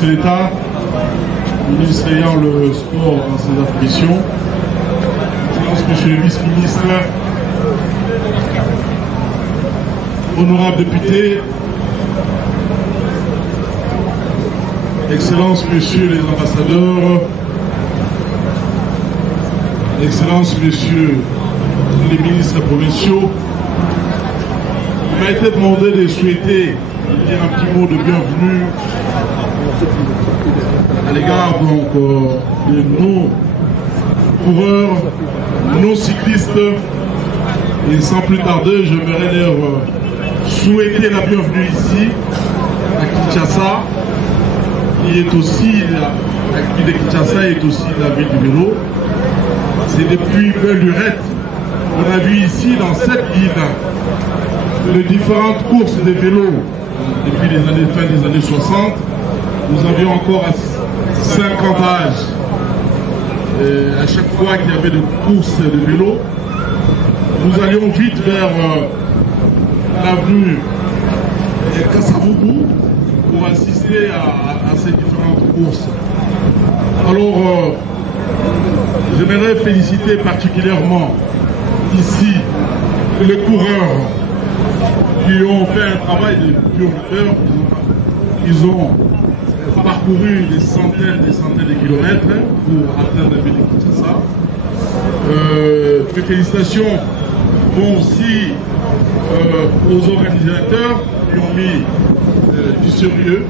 ministre d'État, ministre ayant le sport dans ses attributions, Monsieur le vice-ministre, honorables députés, Excellences, Messieurs les ambassadeurs, Excellences, Messieurs les ministres provinciaux, il m'a été demandé de souhaiter dire un petit mot de bienvenue à l'égard donc de nos coureurs, nos cyclistes, et sans plus tarder, j'aimerais leur souhaiter la bienvenue ici à Kinshasa, qui est aussi la ville de Kinshasa est aussi la ville du vélo. C'est depuis belle lurette qu'on a vu ici dans cette ville les différentes courses de vélo depuis les années fin des années 60. Nous avions encore à 50 âges. À chaque fois qu'il y avait des courses de vélo, nous allions vite vers l'avenue Kassavubu pour assister à ces différentes courses. Alors, j'aimerais féliciter particulièrement ici les coureurs qui ont fait un travail de pure valeur. Ils ont parcouru des centaines de kilomètres pour atteindre la ville de Kinshasa. Mes félicitations vont aussi aux organisateurs qui ont mis du sérieux,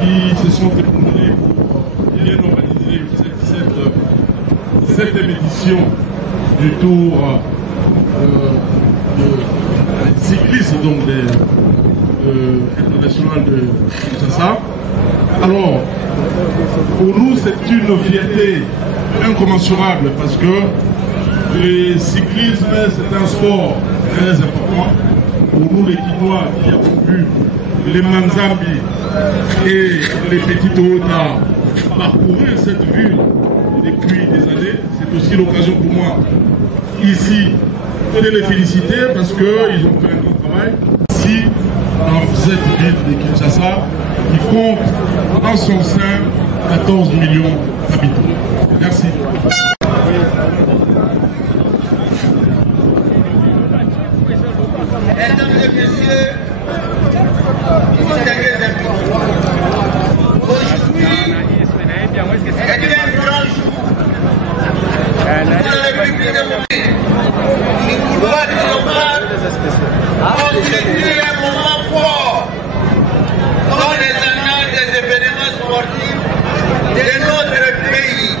qui se sont déployés pour bien organiser cette édition du Tour de cyclisme donc international de Kinshasa. Alors, pour nous, c'est une fierté incommensurable parce que le cyclisme, c'est un sport très important. Pour nous, les Kinois qui avons vu les Manzambi et les Petits Toyota parcourir cette ville depuis des années, c'est aussi l'occasion pour moi, ici, de les féliciter parce qu'ils ont fait un grand travail. Ici, dans cette ville de Kinshasa, qui compte en son sein 14 millions d'habitants. Merci. Mesdames et messieurs, aujourd'hui est un grand jour pour la République démocratique. Nous pouvons constituer un moment fort dans les annales des événements sportifs de notre pays.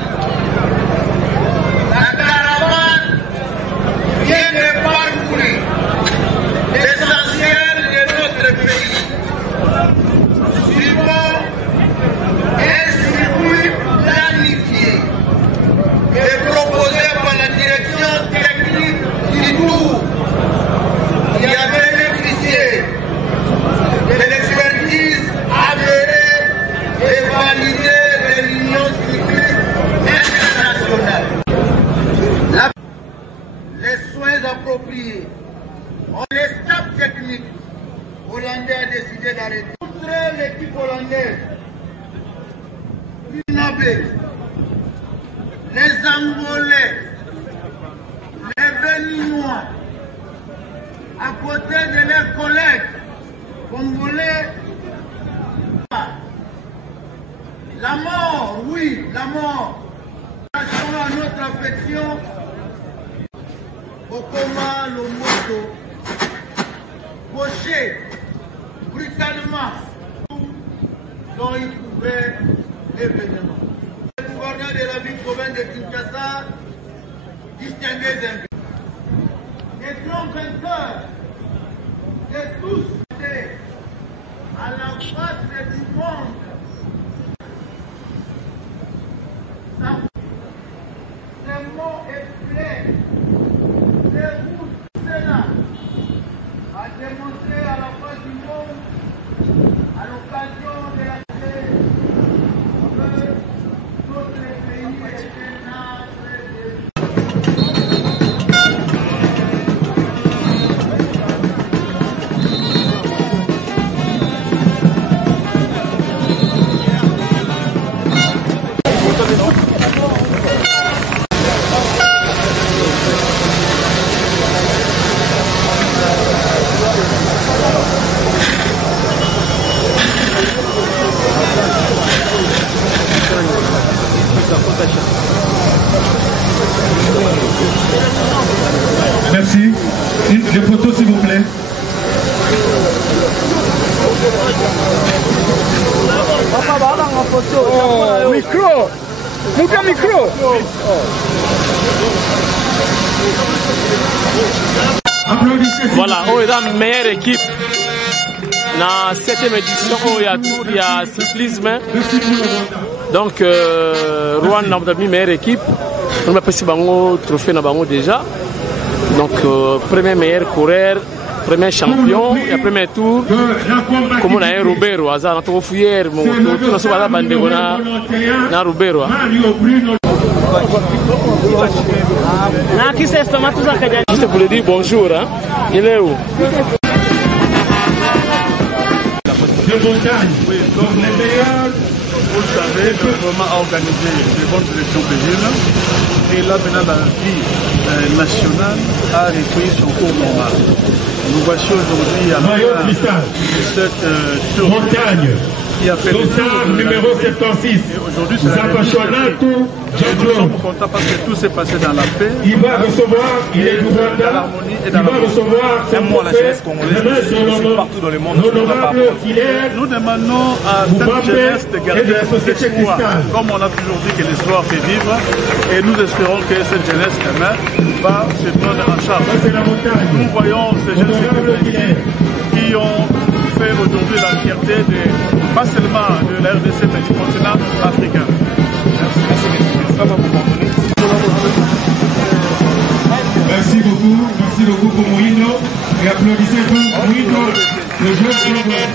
La caravane vient de parcourir l'essentiel de notre pays. Suivant un circuit planifié et proposé par la direction technique du Tour, qui a bénéficié de l'expertise avérée et validée de l'Union cycliste internationale. Les soins appropriés, les staffs techniques hollandais a décidé d'arrêter. Outre l'équipe hollandaise, les Angolais, les Béninois, à côté de leurs collègues congolais. La mort, oui, la mort. À notre affection, au coma, le moto, gaucher, brutalement, dont il pouvait l'événement. Le gouverneur de la ville province de Kinshasa, distingués invités. Les grands vainqueurs de tous à la face du monde. Ce mot est plein. Les routes du Sénat a démontré à la face du monde, à l'occasion de la paix, que d'autres pays étaient nats de Des photos s'il vous plaît. Oh, micro. Muka micro. Voilà, on est dans la meilleure équipe. Dans cette édition, il y a cyclisme. Donc, Rwanda a mis meilleure équipe. On a passé le trophée déjà. Donc, premier meilleur coureur, premier champion, et premier tour. Comme on a un Roubero, on a un fouillère, on a un Roubero. Juste pour lui dire bonjour. Hein? Il est où? De montagne. Oui, donc les meilleurs, vous le savez, le gouvernement a organisé des bonnes élections présidentielles et là maintenant la vie nationale a repris son cours normal. Nous voici aujourd'hui à la fin de cette montagne. Qui a fait le numéro 76. Aujourd'hui, c'est nous sommes contents parce que tout s'est passé dans la paix. Il va recevoir, il est dans l'harmonie et dans il va recevoir un mot à la jeunesse congolaise partout dans le monde. Nous demandons à cette jeunesse de garder l'espoir. Comme on a toujours dit que l'espoir fait vivre, et nous espérons que cette jeunesse demain va se prendre en charge. Nous voyons ces jeunes qui ont fait aujourd'hui la fierté pas seulement de la RDC mais du continent africain. Merci beaucoup pour Mouino et applaudissez pour Mouino, le jeune Congolais.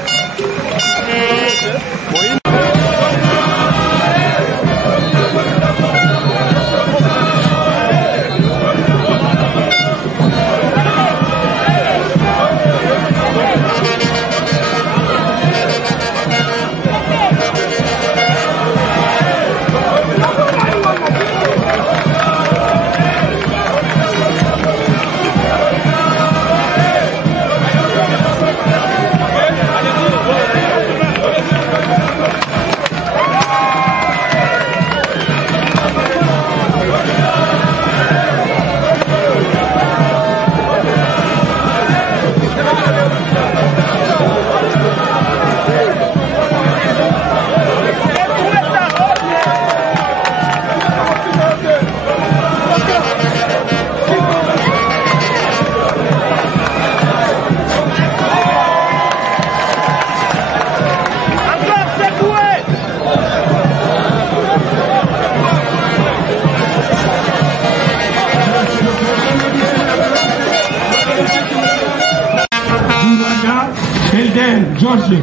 Georges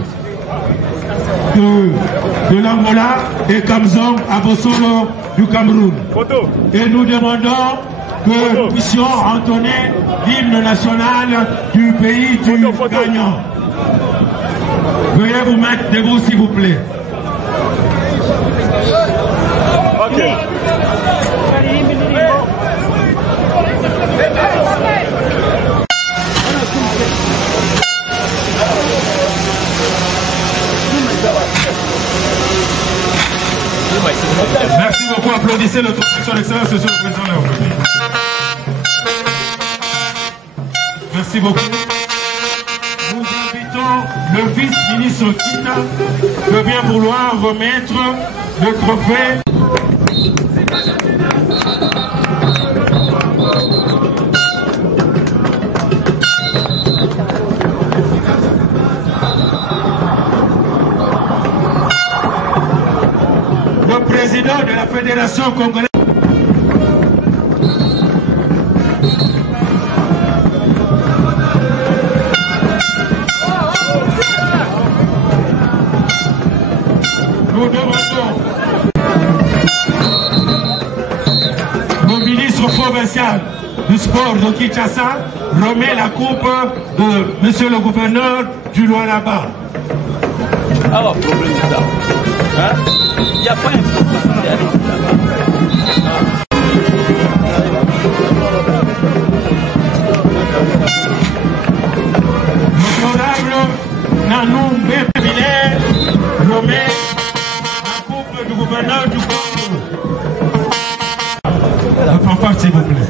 de l'Angola et Kamzong Abosoro du Cameroun. Et nous demandons que nous puissions entonner l'hymne national du pays du gagnant. Veuillez vous mettre debout s'il vous plaît. Okay. Merci beaucoup, applaudissez le son excellence, monsieur le président de la République. Merci beaucoup. Nous invitons le vice-ministre Kita de bien vouloir remettre le trophée. Le président de la Fédération congolaise. Nous demandons au ministre provincial du sport de Kinshasa remet la coupe de monsieur le gouverneur du Lualaba. Ah, problème de ça. Hein? Il n'y a pas un problème. L'honorable Nanou Bébé remet la coupe du gouverneur du Congo. La fanfare, s'il vous plaît.